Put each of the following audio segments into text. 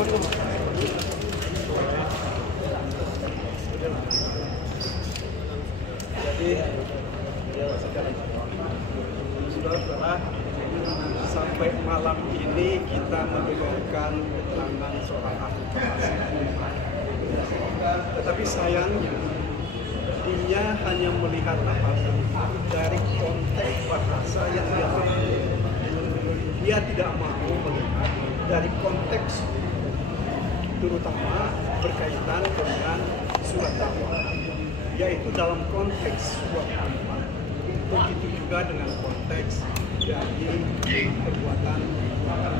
Jadi, saudara-saudara, sampai malam ini kita mendengarkan keterangan seorang ahli bahasa. Tetapi sayangnya, dia hanya melihat dari konteks bahasa yang dia mampu. Dia tidak mau melihat dari konteks, terutama berkaitan dengan surat dakwah, yaitu dalam konteks suap menerima. Begitu juga dengan konteks dari perbuatan halang.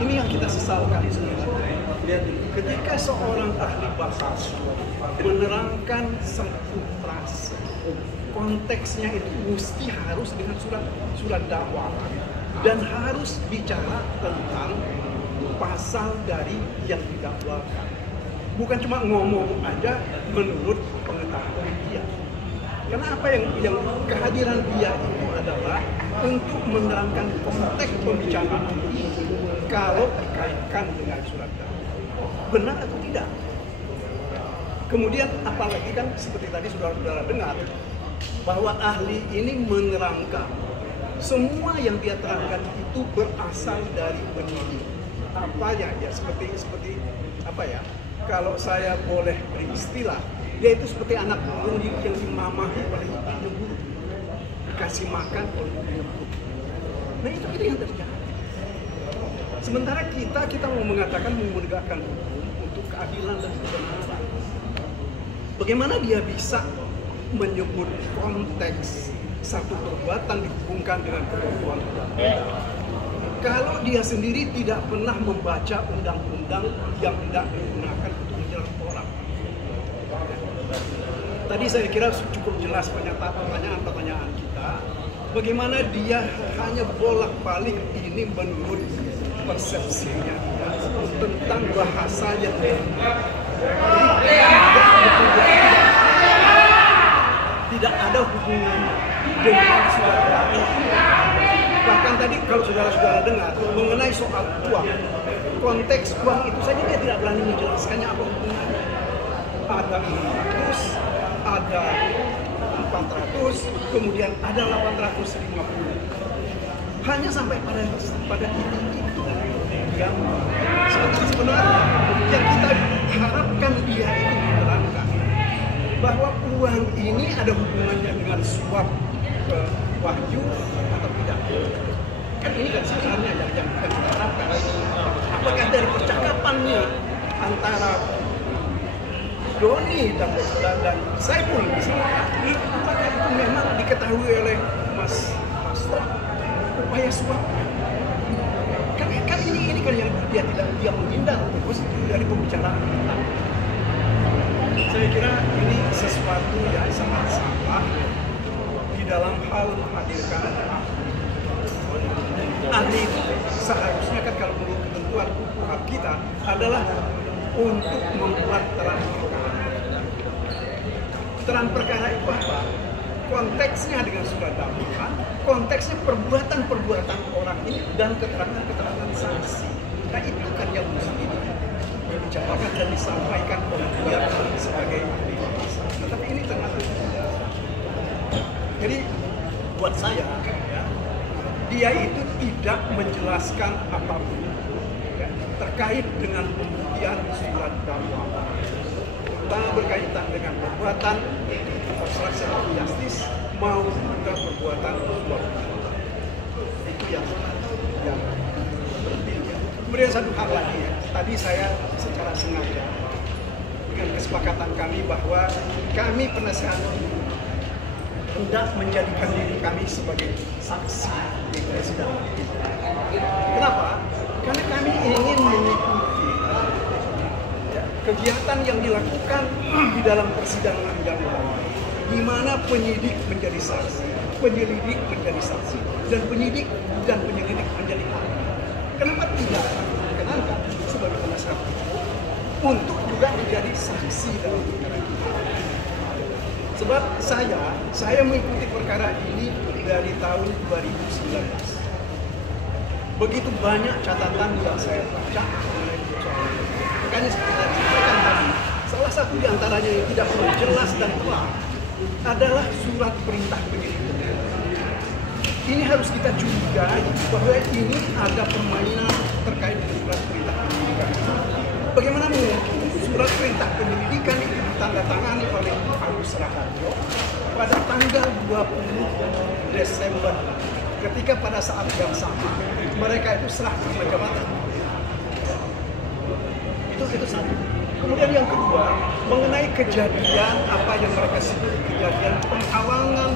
Ini yang kita sesalkan sebenarnya. Ketika seorang ahli bahasa menerangkan satu frase, konteksnya itu mesti harus dengan surat dakwah dan harus bicara tentang pasal dari yang didakwakan. Bukan cuma ngomong aja menurut pengetahuan dia. Karena apa yang kehadiran dia itu adalah untuk menerangkan konteks pembicaraan kalau dikaitkan dengan surat dakwah. Benar atau tidak? Kemudian apalagi kan seperti tadi saudara-saudara dengar bahwa ahli ini menerangkan semua yang dia terangkan itu berasal dari penyidik. Apa ya seperti apa ya? Kalau saya boleh beri istilah, dia itu seperti anak burung yang dimamahi oleh ibunya burung, dikasih makan oleh ibunya burung. Nah itu yang terjadi. Sementara kita mau mengatakan mau menegakkan hukum untuk keadilan dan kebenaran. Bagaimana dia bisa menyebut konteks satu perbuatan dihubungkan dengan perbuatan kalau dia sendiri tidak pernah membaca undang-undang yang tidak digunakan untuk menjerat orang? Tadi saya kira cukup jelas pertanyaan-pertanyaan kita. Bagaimana dia hanya bolak-balik ini menurut persepsinya tentang bahasa yang tidak ada hubungannya dengan surat dakwah. Bahkan tadi kalau saudara-saudara dengar mengenai soal uang, konteks uang itu saja dia tidak berani menjelaskannya apa hubungannya. Ada 600, ada 400, kemudian ada 850. Hanya sampai pada titik itu yang sebenarnya yang kita harapkan dia itu menerangkan bahwa uang ini ada hubungannya dengan suap ke Wahyu atau tidak. Kan ini kan sebenarnya yang kita harapkan. Apakah dari percakapannya antara Doni dan Saiful misalnya, apakah itu memang diketahui oleh Mas Trump upaya suap? Kan ini kan yang dia menghindar terus dari pembicaraan kita. Saya kira ini sesuatu yang sangat salah di dalam hal menghadirkan ahli. Seharusnya kan kalau menurut ketentuan hukum kita adalah untuk membuat terang perkara. Terang perkara itu apa? Konteksnya dengan surat dakwaan, konteksnya perbuatan-perbuatan orang ini dan keterangan-keterangan saksi. Nah itu kan yang mesti dibicarakan dan disampaikan oleh dia sebagai ahli bahasa. Tetapi ini ternyata tidak. Jadi buat saya, ya, dia itu tidak menjelaskan apapun ya, terkait dengan pembuktian surat dakwaan. Berkaitan dengan perbuatan obstruction of justice maupun perbuatan suap. Itu yang penting. Kemudian satu hal lagi ya, tadi saya secara sengaja dengan kesepakatan kami bahwa kami penasehat hendak menjadikan diri kami sebagai saksi di persidangan. Kenapa? Karena kami ingin mengikuti kegiatan yang dilakukan di dalam persidangan yang lain, di mana penyidik menjadi saksi, penyelidik menjadi saksi, dan penyidik dan penyelidik menjadi ahli. Kenapa tidak dikenalkan sebagai penasehat untuk juga menjadi saksi dalam perkara kita? Sebab saya mengikuti perkara ini dari tahun 2019. begitu banyak catatan yang saya baca mengenai soal ini. Makanya seperti yang disampaikan tadi, salah satu di antaranya yang tidak perlu jelas dan terang adalah surat perintah penyidikan. Ini harus kita curigai bahwa ini ada permainan terkait dengan surat perintah penyidikan. Bagaimana mungkin surat perintah penyelidikan itu ditandatangani oleh Agus Raharjo pada tanggal 20 Desember ketika pada saat yang sama mereka itu serah terima jabatan. Itu satu. Kemudian yang kedua, mengenai kejadian apa yang mereka sebut kejadian penghalangan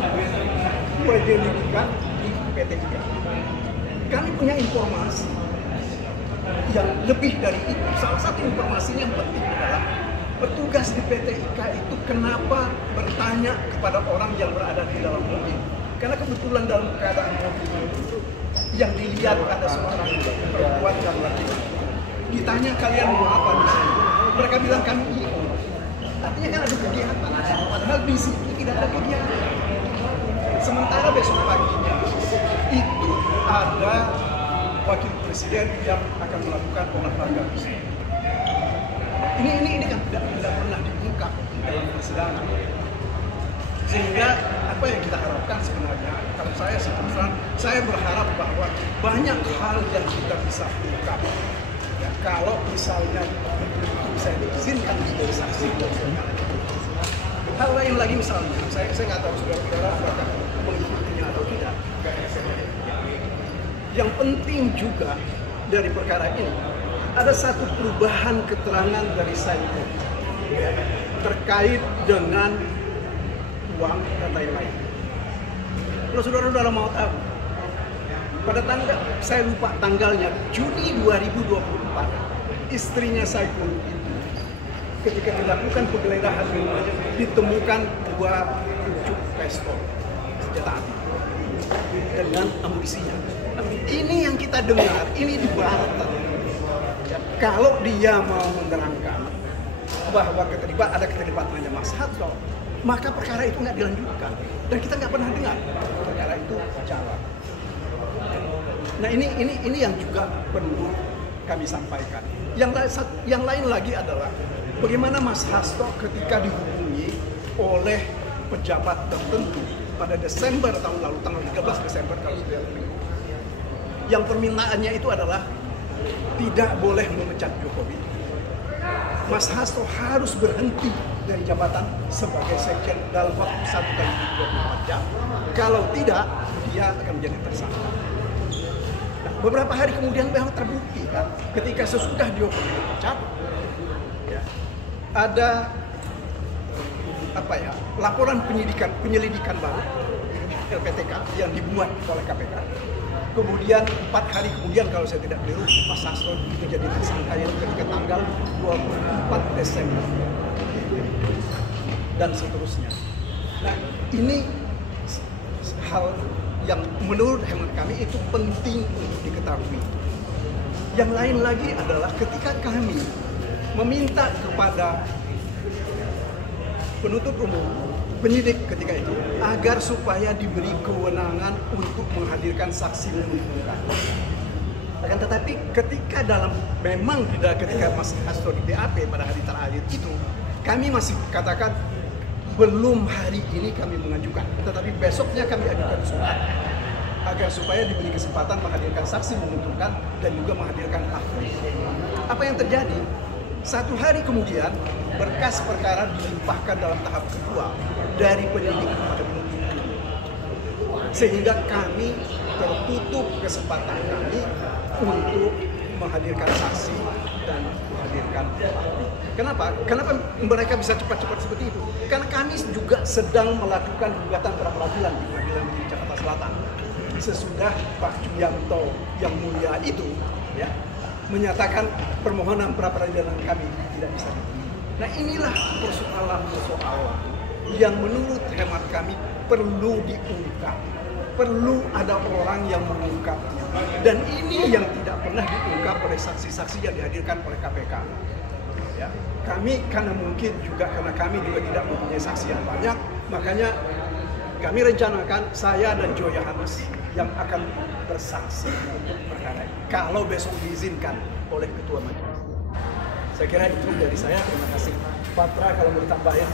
penyelidikan di PT IKA. Kami punya informasi yang lebih dari itu. Salah satu informasinya yang penting adalah petugas di PT IKA itu kenapa bertanya kepada orang yang berada di dalam mobil. Karena kebetulan dalam keadaan mobil itu yang dilihat ada seorang perempuan dan laki-laki. Ditanya kalian mau apa di sini? Mereka bilang kami IO. Artinya kan ada kegiatan. Padahal di sini tidak ada kegiatan. Sementara besok paginya itu ada wakil presiden yang akan melakukan olahraga di sini. Ini kan tidak pernah diungkap dalam persidangan. Sehingga apa yang kita harapkan sebenarnya, kalau saya saya berharap bahwa banyak hal yang kita bisa ungkap. Ya, kalau misalnya bisa diizinkan menjadi saksi. Hal lain lagi misalnya, saya nggak tahu saudara-saudara apakah mengikutinya atau tidak. Yang penting juga dari perkara ini, ada satu perubahan keterangan dari Saiful terkait dengan uang dan lain-lain. Kalau saudara-saudara mau tahu, pada tanggal, saya lupa tanggalnya, Juni 2024, istrinya Saiful itu ketika dilakukan penggeledahan rumahnya ditemukan 2 pucuk pistol senjata api dengan amunisinya. Ini yang kita dengar, ini dibantah. Ya, kalau dia mau menerangkan bahwa ada keterlibatannya Mas Hasto, maka perkara itu nggak dilanjutkan. Dan kita nggak pernah dengar perkara itu jalan. Nah ini yang juga perlu kami sampaikan. Yang lain lagi adalah bagaimana Mas Hasto ketika dihubungi oleh pejabat tertentu pada Desember tahun lalu, tanggal 13 Desember kalau saya ingat. Yang permintaannya itu adalah tidak boleh memecat Jokowi. Mas Hasto harus berhenti dari jabatan sebagai sekjen dalam waktu 1 kali 24 jam. Kalau tidak, dia akan menjadi tersangka. Nah, beberapa hari kemudian memang terbukti kan, ketika sesudah Jokowi dipecat, ya, ada laporan penyelidikan baru LPTK yang dibuat oleh KPK. Kemudian 4 hari kemudian kalau saya tidak keliru, Mas Hasto itu jadi tersangka yang ketika tanggal 24 Desember dan seterusnya. Nah ini hal yang menurut hemat kami itu penting untuk diketahui. Yang lain lagi adalah ketika kami meminta kepada penuntut umum, penyidik ketika itu, agar supaya diberi kewenangan untuk menghadirkan saksi menguntungkan. Akan tetapi ketika ketika Mas Hasto di BAP pada hari terakhir itu, kami masih katakan belum hari ini kami mengajukan, tetapi besoknya kami ajukan surat agar supaya diberi kesempatan menghadirkan saksi menguntungkan dan juga menghadirkan ahli. Apa yang terjadi? 1 hari kemudian berkas perkara dilimpahkan dalam tahap kedua dari penyidik kepada penuntut umum, sehingga kami tertutup kesempatan kami untuk menghadirkan saksi dan menghadirkan ahli. Kenapa mereka bisa cepat-cepat seperti itu? Karena kami juga sedang melakukan gugatan pra peradilan di Pengadilan Negeri Jakarta Selatan sesudah Pak Julianto yang mulia itu ya menyatakan permohonan pra peradilan kami tidak bisa dipenuhi. Nah inilah persoalan yang menurut hemat kami perlu diungkap, perlu ada orang yang mengungkapnya, dan ini yang tidak pernah diungkap oleh saksi-saksi yang dihadirkan oleh KPK. Ya, karena kami juga tidak mempunyai saksi yang banyak, makanya kami rencanakan saya dan Joy Yohanes yang akan bersaksi untuk perkara ini. kalau besok diizinkan oleh ketua majelis. Saya kira itu dari saya. Terima kasih. Patra kalau mau ditambahin.